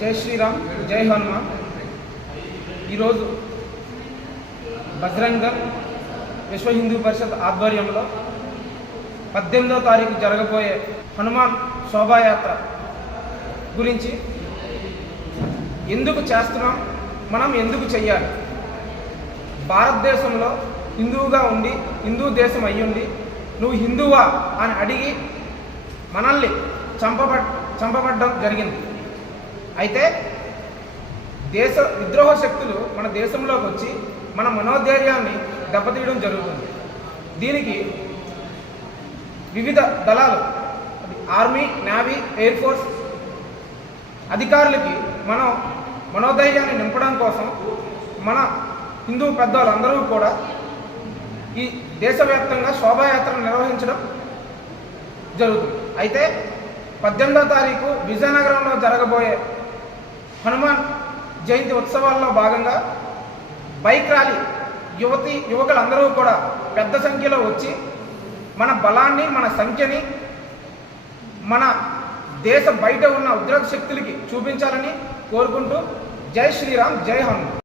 జై శ్రీరామ్, జై హనుమాన్. ఈరోజు బజరంగ దళ్ విశ్వ హిందూ పరిషత్ ఆధ్వర్యంలో 18వ తారీఖు జరగబోయే హనుమాన్ శోభాయాత్ర గురించి ఎందుకు చేస్తున్నాం, మనం ఎందుకు చెయ్యాలి, భారతదేశంలో హిందువుగా ఉండి హిందూ దేశం అయ్యుండి నువ్వు హిందువా అని అడిగి మనల్ని చంపబడ్డం జరిగింది. అయితే దేశ విద్రోహ శక్తులు మన దేశంలోకి వచ్చి మన మనోధైర్యాన్ని దెబ్బతీయడం జరుగుతుంది. దీనికి వివిధ దళాలు, ఆర్మీ, నేవీ, ఎయిర్ ఫోర్స్ అధికారులకి మనం మనోధైర్యాన్ని నింపడం కోసం మన హిందూ పెద్దవాళ్ళందరూ కూడా ఈ దేశవ్యాప్తంగా శోభాయాత్రను నిర్వహించడం జరుగుతుంది. అయితే 18వ తారీఖు విజయనగరంలో జరగబోయే హనుమాన్ జయంతి ఉత్సవాల్లో భాగంగా బైక్ ర్యాలీ యువకులందరూ కూడా పెద్ద సంఖ్యలో వచ్చి మన బలాన్ని, మన సంఖ్యని మన దేశ బయట ఉన్న ఉగ్ర శక్తులకి చూపించాలని కోరుకుంటూ జై శ్రీరామ్, జై హనుమాన్.